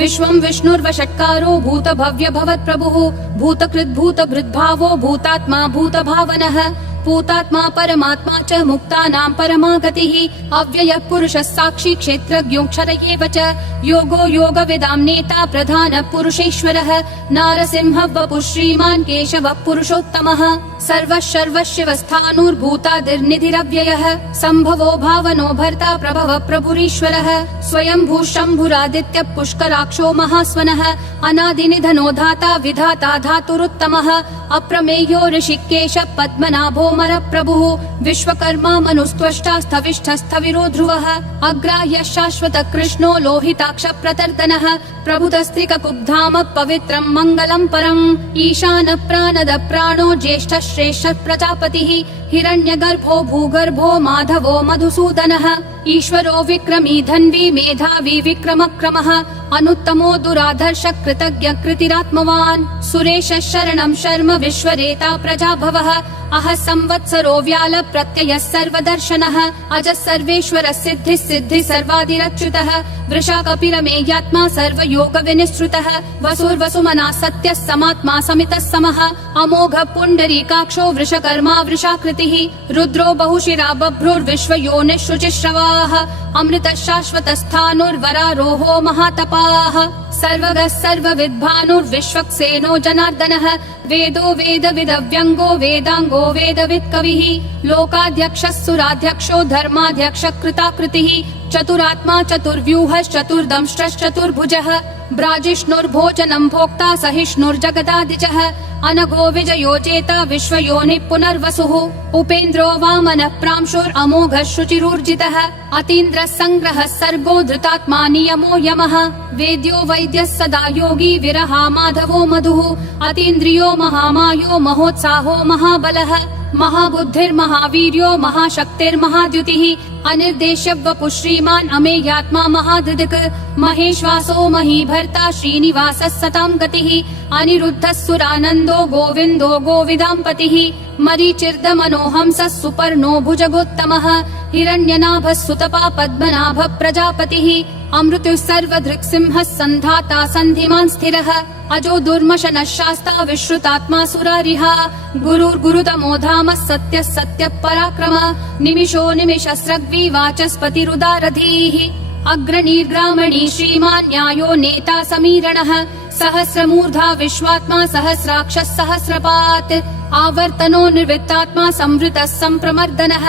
विश्वं विष्णुर्वषट्कारो भूतभव्य भवत्प्रभुः भूतकृद्भूतभृद्भावो भूतात्मा भूतभावनः भूतात्मा परमात्मा च मुक्तानां परमा गतिः अव्ययः पुरुषः साक्षी क्षेत्रज्ञोऽक्षर एव च योगो योगविदां नेता प्रधानः पुरुषेश्वरः नारसिंहः वपुः श्रीमान् केशवः पुरुषोत्तमः सर्वः सर्वशिवस्थाणुर्भूतादिर्निधिरव्ययः सम्भवो भावनो भर्ता प्रभवः प्रभुरीश्वरः स्वयंभू शम्भुरादित्यः पुष्कराक्षो महास्वनः अनादिनिधनो धाता विधाता धातुरुत्तमः अप्रमेयो ऋषिकेशः पद्मनाभो मरप्रभुः विश्वकर्मा मनुस्त्वष्टा स्थविष्ठस्थविरो ध्रुवः अग्राह्यः शाश्वतः कृष्णो लोहिताक्ष प्रतर्दनः प्रभुतस्त्रिककुब्धाम पवित्रं मङ्गलं परम् ईशानः प्राणद प्राणो ज्येष्ठः श्रेष्ठः प्रजापतिः हिरण्यगर्भो भूगर्भो माधवो मधुसूदनः ईश्वरो विक्रमी धन्वी मेधावी विक्रमक्रमः अनुत्तमो दुराधर्ष कृतज्ञ कृतिरात्मवान् सुरेशः शरणं शर्म विश्वरेता प्रजाभवः अह संवत्सरो व्याल प्रत्ययः सर्वदर्शनः अजः सर्वेश्वरः सिद्धिः सिद्धिः सर्वादिरच्युतः वृषा कपिलमेयात्मा सर्वयोग विनिश्रुतः वसुर्वसुमना सत्यः समात्मा समितः समः अमोघः पुण्डरीकाक्षो वृषकर्मा वृषाकृतिः रुद्रो बहुशिरा बभ्रुर्विश्वयोनिः शुचिश्रवाः अमृतः शाश्वतस्थाणुर्वरारोहो महातपाः सर्वगः सर्वविद्भानुर्विश्वक्सेनो जनार्दनः वेदो वेदविदव्यङ्गो वेदाङ्गो वेदवित्कविः लोकाध्यक्षः सुराध्यक्षो धर्माध्यक्षः कृताकृतिः चतुरात्मा चतुर्व्यूहश्चतुर्दंष्ट्रश्चतुर्भुजः ब्राजिष्णुर्भोजनं भोक्ता सहिष्णुर्जगदादिजः अनघो विजयो जेता विश्वयोनिः पुनर्वसुः उपेन्द्रो वामनः प्रांशुरमोघः शुचिरूर्जितः अतीन्द्रः सङ्ग्रहः सर्गो धृतात्मा नियमो यमः वेद्यो वैद्यः सदा योगी विरहा माधवो मधुः अतीन्द्रियो महामायो महोत्साहो महाबलः महाबुद्धिर्महावीर्यो महाशक्तिर्महाद्युतिः अनिर्देश्य वपुः श्रीमान् अमेयात्मा महाधृदिक् महेश्वासो महीभर्ता श्रीनिवासः सतां गतिः अनिरुद्धः सुरानन्दो गोविन्दो गोविदाम्पतिः मरीचिर्दमनोहंसः सुपर्णो भुजगोत्तमः हिरण्यनाभः सुतपा पद्मनाभः प्रजापतिः अमृतुः सर्वधृक्सिंहः सन्धाता सन्धिमान् स्थिरः अजो दुर्मशनः शास्ता विश्रुतात्मा सुरारिहा गुरुर्गुरुतमो धामः सत्यः सत्यः पराक्रमः निमिषो निमिषस्रग्वी वाचस्पतिरुदारधीः अग्रणीर्ग्रामणी श्रीमान् न्यायो नेता समीरणः सहस्रमूर्धा विश्वात्मा सहस्राक्षः सहस्रपात् आवर्तनो निर्वृत्तात्मा संवृतः सम्प्रमर्दनः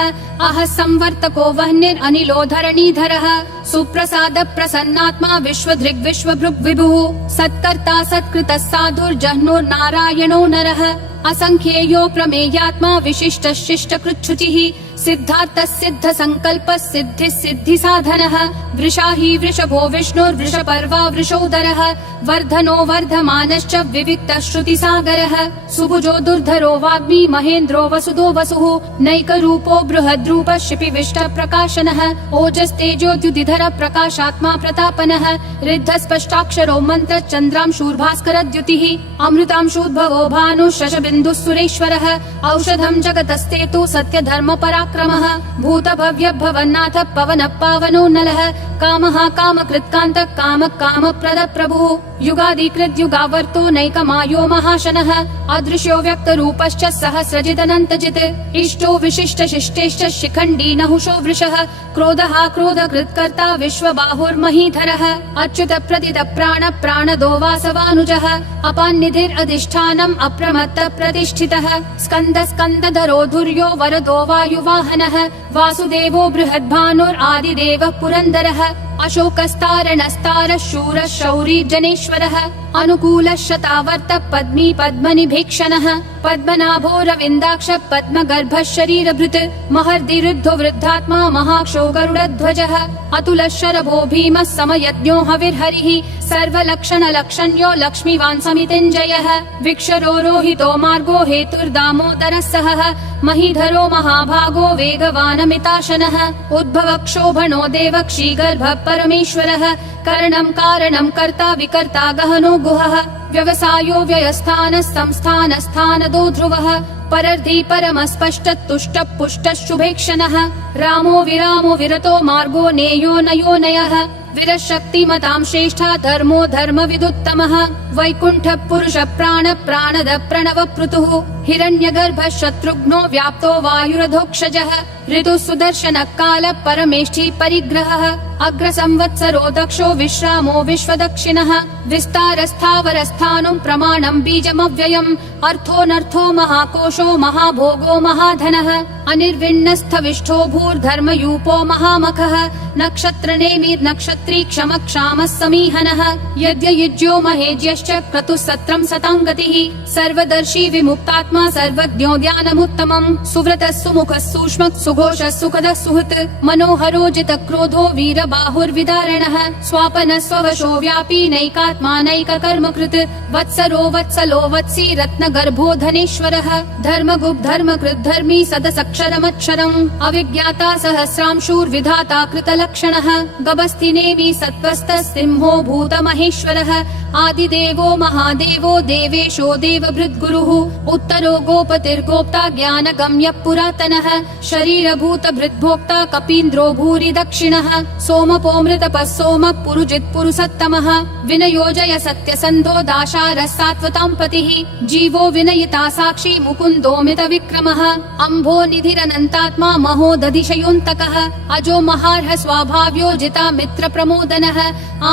अह संवर्तको वह्निरनिलो धरणीधरः सुप्रसाद प्रसन्नात्मा विश्वधृग् विश्वभृग् विभुः सत्कर्ता सत्कृतः साधुर्जह्नुर्नारायणो नरः असंख्येयो प्रमेयात्मा विशिष्टः शिष्टकृच्छुचिः सिद्धार्थः सिद्ध संकल्पः सिद्धिः सिद्धि साधनः वृषाही वृषभो विष्णुर्वृषपर्वा वृषोदरः वर्धनो वर्धमानश्च विविक्तः श्रुतिसागरः सुभुजो दुर्धरो वाग्मी महेन्द्रो वसुदो वसुः नैकरूपो बृहद्रूपः शिपिविष्टः प्रकाशनः ओजस्तेजोद्युतिधर प्रकाशात्मा प्रतापनः ऋद्धस्पष्टाक्षरो मन्त्र चन्द्रांशूर्भास्करद्युतिः अमृतांशूद्भवो भानुः शशबिन्दुः सुरेश्वरः औषधं जगतस्तेतु सत्यधर्म पराक्रमः भूतभव्य भवन्नाथ पवनः पावनो नलः कामः कामकृत्कान्तः कामः कामप्रद प्रभुः युगादिकृत् युगावर्तो नैकमायो महाशनः अदृश्यो व्यक्तरूपश्च सहस्रजिदनन्तजित् इष्टो विशिष्ट शिष्टेश्च शिखण्डी नहुषो वृषः क्रोधः क्रोधकृत्कर्ता विश्वबाहुर्महीधरः अच्युत प्रदित प्राण प्राणदो वासवानुजः अपान्निधिरधिष्ठानम् अप्रमत्त प्रतिष्ठितः स्कन्द स्कन्दधरो धुर्यो वरदो वायुवाहनः वासुदेवो बृहद्भानुरादिदेवः पुरन्दरः अशोकस्तारणस्तारः शूरः शौरी जनेश्वरः अनुकूलः शतावर्त पद्मी पद्मनिभीक्षणः पद्मनाभो रविन्दाक्षः पद्मगर्भः शरीरभृत् महर्दिरुद्धो वृद्धात्मा महाक्षो गरुडध्वजः अतुलः शरभो भीमः समयज्ञो हविर्हरिः सर्वलक्षणलक्षण्यो लक्ष्मीवान् समितिञ्जयः विक्षरो रोहितो मार्गो हेतुर्दामोदरः सहः महीधरो महाभागो वेगवानमिताशनः उद्भवक्षोभणो देवक्षीगर्भः परमेश्वरः करणं कारणं कर्ता विकर्ता गहनो गुहः व्यवसायो व्ययस्थानः संस्थानस्थानदो ध्रुवः परर्धि परमस्पष्ट तुष्ट पुष्ट शुभेक्षणः रामो विरामो विरतो मार्गो नेयो नयो नयः विरशक्तिमतां श्रेष्ठा धर्मो धर्मविदुत्तमः वैकुण्ठ पुरुष प्राण प्राणद प्रणव पृथुः हिरण्यगर्भ शत्रुघ्नो व्याप्तो वायुरधोक्षजः ऋतु सुदर्शन काल परमेष्ठी परिग्रहः अग्र संवत्सरो दक्षो विश्रामो विश्वदक्षिणः विस्तारस्थावरस्थानं प्रमाणं बीजमव्ययम् अर्थोऽनर्थो महाकोशो महाभोगो महाधनः अनिर्विण्णस्थविष्ठो भूर्धर्मयूपो महामखः नक्षत्रनेमि नक्षत्री क्षम क्षामः समीहनः यज्ञयुज्यो महेज्यश्च क्रतुः सत्रं सतां गतिः सर्वदर्शी विमुक्तात्मा सर्वज्ञो ज्ञानमुत्तमम् सुव्रतः सुमुखः सूक्ष्मः सुघोषः सुखदः सुहृत् मनोहरो जितक्रोधो वीरबाहुर्विदारणः स्वापनः स्ववशो व्यापी नैकात्मा नैककर्मकृत् वत्सरो वत्सलो वत्सी रत्नगर्भो धनेश्वरः धर्मगुप् धर्मकृत् धर्मी सदसक्षरमक्षरम् अविज्ञाता सहस्रांशूर्विधाता कृतलक्षणः गभस्तिनेमि सत्त्वस्तः सिंहो भूतमहेश्वरः आदिदेवो महादेवो देवेशो देवभृद्गुरुः उत्तरो गोपतिर्गोप्ता ज्ञानगम्यः पुरातनः शरीरभूतभृद्भोक्ता कपीन्द्रो भूरि दक्षिणः सोमपोमृतपः सोमः पुरुजित् पुरुषोत्तमः विनयोजय सत्यसन्धो दाशारः सात्वतां पतिः जीवो विनयिता साक्षी मुकुन्दोमित विक्रमः अम्भो निधिरनन्तात्मा महोदधिशयोऽन्तकः अजो महार्ह स्वाभाव्यो जिता मित्र प्रमोदनः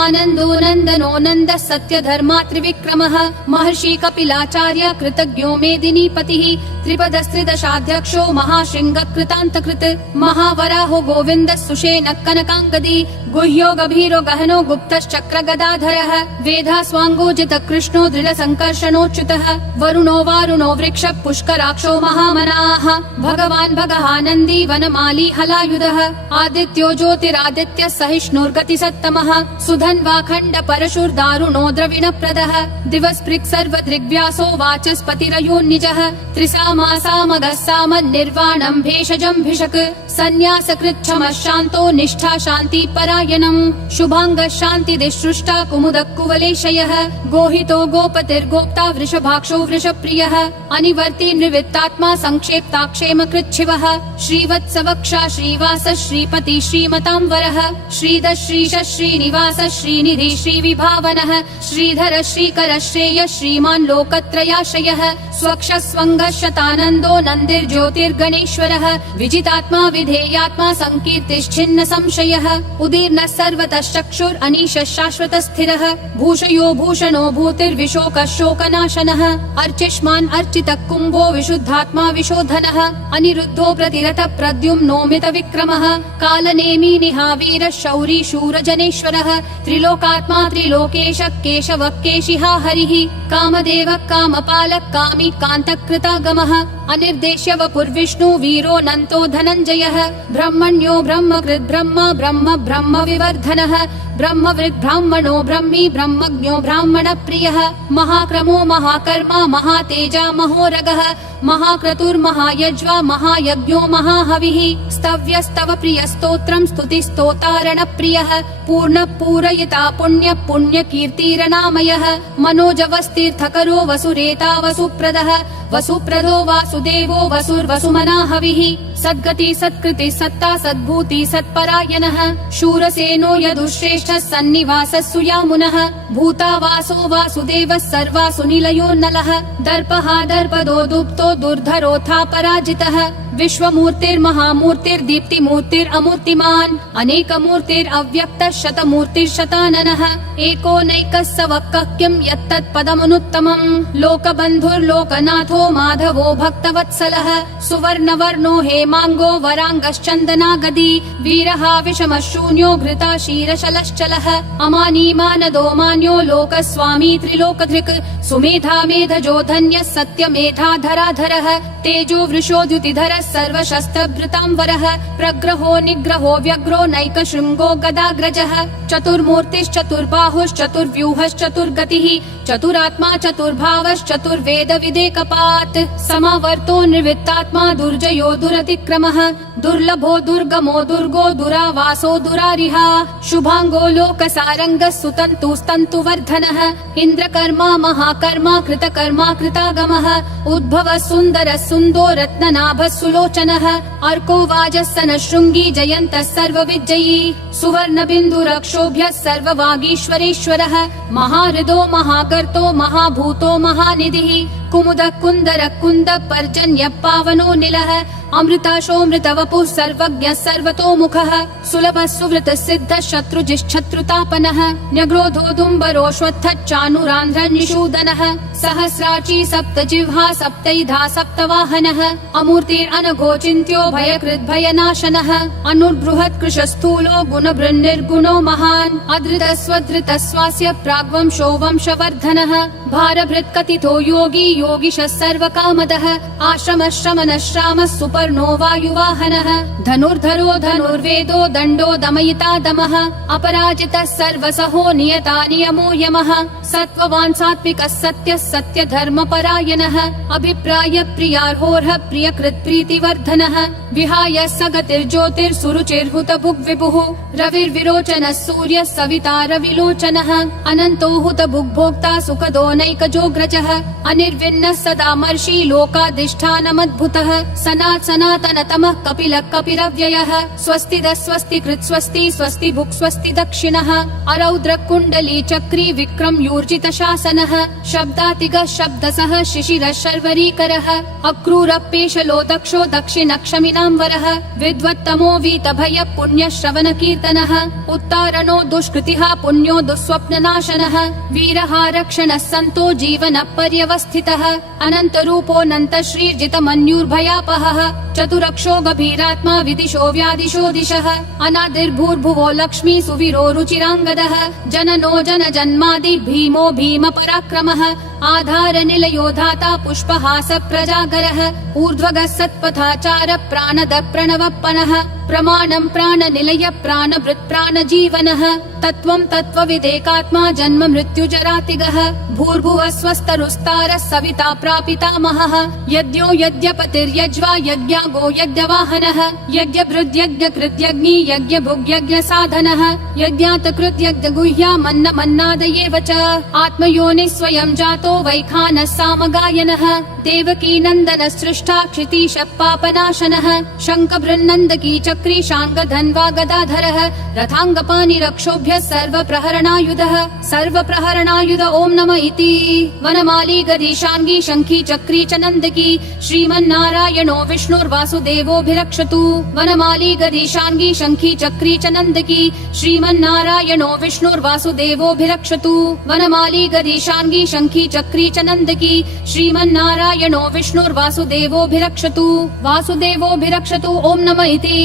आनन्दो नन्दनो नन्दः सत्य धर्मा त्रिविक्रमः महर्षि कपिलाचार्य कृतज्ञो मेदिनीपतिः त्रिपदस्त्रिदशाध्यक्षो महाशृंग कृतान्तकृत् महावराहो गोविन्दः सुषेणः कनकाङ्गदी गुह्यो गभीरो गहनो गुप्तश्चक्र गदाधरः वेधास्वाङ्गो जित कृष्णो दृढ संकर्षणोच्युतः वरुणो वारुणो वृक्ष पुष्कराक्षो महामनाः भगवान् भगहानन्दी वनमाली हलायुधः आदित्यो ज्योतिरादित्य सहिष्णुर्गतिसत्तमः सुधन्वाखण्ड परशुर्दारुणो द्रविणप्रदः दिवस्पृक् सर्वदृग्व्यासो वाचस्पतिरयोन्निजः त्रिसामासामगः सामन्निर्वाणं भेषजं भिषक् सन्न्यासकृच्छमः शान्तो निष्ठा शान्ति परायणम् शुभाङ्गः शान्तिदिसृष्टा कुमुदः कुवलेशयः गोहितो गोपतिर्गोप्ता वृषभाक्षो वृषप्रियः अनिवर्ति निवृत्तात्मा संक्षेप्ता क्षेमकृच्छिवः श्रीवत्सवक्षा श्रीवास श्रीपति श्रीमतां वरः श्रीधर श्रीश श्रीनिवास श्रीनिधि श्रीविभावनः श्रीधर श्रीकर श्रेय श्रीमान् लोकत्रयाश्रयः स्वक्ष स्वङ्गः शतानन्दो नन्दिर्ज्योतिर्गणेश्वरः विजितात्मा विधेयात्मा संकीर्तिश्छिन्न संशयः उदीर्णः सर्वतः चक्षुर् अनीशः शाश्वतः स्थिरः भूषयो भूषणो भूतिर्विशोकः शोकनाशनः अर्चिष्मान् अर्चितः कुम्भो विशुद्धात्मा विशोधनः अनिरुद्धो प्रतिरथ प्रद्युम्नोमित विक्रमः कालनेमी निहावीर शौरी शूरजनेश्वरः त्रिलोकात्मा त्रिलोकेश केशवः केशिहा हरिः कामदेवः कामपालः कामी कान्तकृतागमः अनिर्देश्य वपुर्विष्णु वीरो नन्तो धनञ्जयः ब्रह्मण्यो ब्रह्मकृत् ब्रह्म ब्रह्म ब्रह्म विवर्धनः ब्रह्मवृद् ब्राह्मणो ब्रह्मी ब्रह्मज्ञो ब्राह्मण प्रियः महाक्रमो महाकर्मा महातेजा महोरगः महाक्रतुर्महायज्वा महायज्ञो महाहविः स्तव्यस्तव प्रिय स्तोत्रं स्तुतिस्तोतारण प्रियः पूर्ण पूरयिता पुण्य पुण्य कीर्तिरनामयः मनोजवस्तीर्थकरो वसुरेता वसुप्रदः वसुप्रदो वासुदेवो वसुर्वसुमना हविः सद्गति सत्कृति सत्ता सद्भूति सत्परायणः शूरसेनो यदुश्रेष्ठः सन्निवासः सुयामुनः भूतावासो वासुदेवः सर्वासु निलयो नलः दर्पः दर्पदो दुप्तो दुर्धरोऽथा पराजितः विश्वमूर्तिर्महामूर्तिर्दीप्तिमूर्तिरमूर्तिमान् अनेकमूर्तिरव्यक्तः शतमूर्तिर्शताननः एको नैकः स वक्कः किं यत्तत्पदमनुत्तमम् लोकबन्धुर्लोकनाथो माधवो भक्तवत्सलः सुवर्णवर्णो हेमाङ्गो वराङ्गश्चन्दनागदी वीरः विषमः शून्यो घृता क्षीरशलश्चलः अमानी मानदो मान्यो लोकस्वामी त्रिलोकधृक् सुमेधा मेधजो धन्यः सत्यमेधाधराधरः तेजो वृषो द्युतिधरः सर्वशस्त्रभृतांबरः प्रग्रहो निग्रहो व्यग्रो नैकशृङ्गो गदाग्रजः चतुर्मूर्तिश्चतुर्बाहुश्चतुर्व्यूहश्चतुर्गतिः चतुरात्मा चतुर्भावश्चतुर्वेदविदेकपात् समावर्तो निर्वित्तात्मा दुर्जयो दुरतिक्रमः दुर्लभो दुर्गमो दुर्गो दुरावासो दुरारिहा शुभांगो लोकसारङ्गः सुतन्तुस्तन्तुवर्धनः इन्द्रकर्मा महाकर्मा कृतकर्मा कृतागमः उद्भवः सुन्दरः सुन्दो रत्ननाभः सुलोचनः अर्को वाजस्सनः शृङ्गी जयन्तः सर्वविजयी सुवर्णबिन्दुरक्षोभ्यः सर्ववागीश्वरेश्वरः महाहृदो महाकर्तो महाभूतो महानिधिः कुमुदः कुन्दरः कुन्दः पर्जन्यः पावनो निलः अमृताशोऽमृतवपुः सर्वज्ञः सर्वतोमुखः सुलभः सुवृतः सिद्धः शत्रुजिश्शत्रुतापनः न्यग्रोधोदुम्बरोऽश्वत्थश्चानुरान्ध्रनिषूदनः सहस्राची सप्तजिह्वा सप्तैधा सप्तवाहनः अमूर्तिरनघोचिन्त्यो भयकृद्भयनाशनः अनुर्बृहत् कृशस्थूलो गुणभृन्निर्गुणो महान् अधृतस्वधृतस्वास्य प्राग्वंशो वंशवर्धनः भारभृत्कथितो योगी योगिशः सर्वकामदः आश्रमः श्रमणः श्रामः सुपर्णो वायुवाहनः धनुर्धरो धनुर्वेदो दण्डो दमयिता दमः अपराजितः सर्वसहो नियता नियमो यमः सत्त्ववान् सात्विकः सत्यः सत्यधर्मपरायणः अभिप्राय प्रियार्होर्ह प्रियकृत् प्रीतिवर्धनः विहाय सगतिर्ज्योतिर्सुरुचिर्हुतभुग्विभुः रविर्विरोचनः सूर्यः सविता रविलोचनः अनन्तो हुतभुग्भोक्ता सुखदो नैकजोग्रजः अनिर्विन्नः सदा मर्षि लोकाधिष्ठानमद्भुतः सनातनतमः कपिलः कपिरव्ययः स्वस्तिदः स्वस्तिकृत् स्वस्ति स्वस्ति भुक् स्वस्ति दक्षिणः अरौद्र कुण्डली चक्री विक्रम यूर्जित शासनः शब्दातिगः शब्दसः शिशिरः शर्वरीकरः अक्रूरपेशलो दक्षो दक्षिणक्षमिनाम्बरः विद्वत्तमो वीतभयः पुण्यः श्रवण कीर्तनः उत्तारणो दुष्कृतिः पुण्यो दुःस्वप्ननाशनः वीरः रक्षणः सन्तो जीवनः पर्यवस्थितः अनन्तरूपोऽनन्त श्रीर्जितमन्युर्भयापहः चतुरक्षो गभीरात्मा विदिशो व्यादिशो दिशः अनादिर्भूर्भुवो लक्ष्मी सुवीरो रुचिराङ्गदः जननो जनजन्मादि भीमो भीम पराक्रमः आधार निलयो धाता पुष्पहास प्रजागरः ऊर्ध्वगः सत्पथाचार प्राणद प्रणवप्पनः प्रमाणं प्राणनिलय प्राणभृत् प्राणजीवनः तत्त्वं तत्त्वविदेकात्मा जन्म मृत्युजरातिगः भूर्भुवः स्वस्तरुस्तारः सविता प्रापितामहः यज्ञो यज्ञपतिर्यज्वा यज्ञागो यज्ञवाहनः यज्ञभृद्यज्ञकृत्यग्नि यज्ञभुग्यज्ञसाधनः यज्ञातकृत्यज्ञगुह्यामन्नमन्नादयेव च आत्मयोनिः स्वयं जातो वैखानः सामगायनः देवकी नन्दनः सृष्टा क्षितीशः पापनाशनः शङ्खबृन्नन्दकी चक्री शाङ्गधन्वा गदाधरः रथाङ्गपाणिरक्षोभ्यः सर्वप्रहरणायुध ॐ नमः इति वनमाली गदीशाङ्गी शङ्खी चक्री च नन्दकी श्रीमन्नारायणो विष्णुर्वासुदेवोऽभिरक्षतु वनमाली गदीशाङ्गी शङ्खी चक्री च नन्दकी श्रीमन्नारायणो विष्णुर्वासुदेवोऽभिरक्षतु वनमाली गदीशाङ्गी शङ्खी चक्री च नन्दकी श्रीमन्नारायणो विष्णुर्वासुदेवोऽभिरक्षतु वासुदेवोऽभिरक्षतु ॐ नमः इति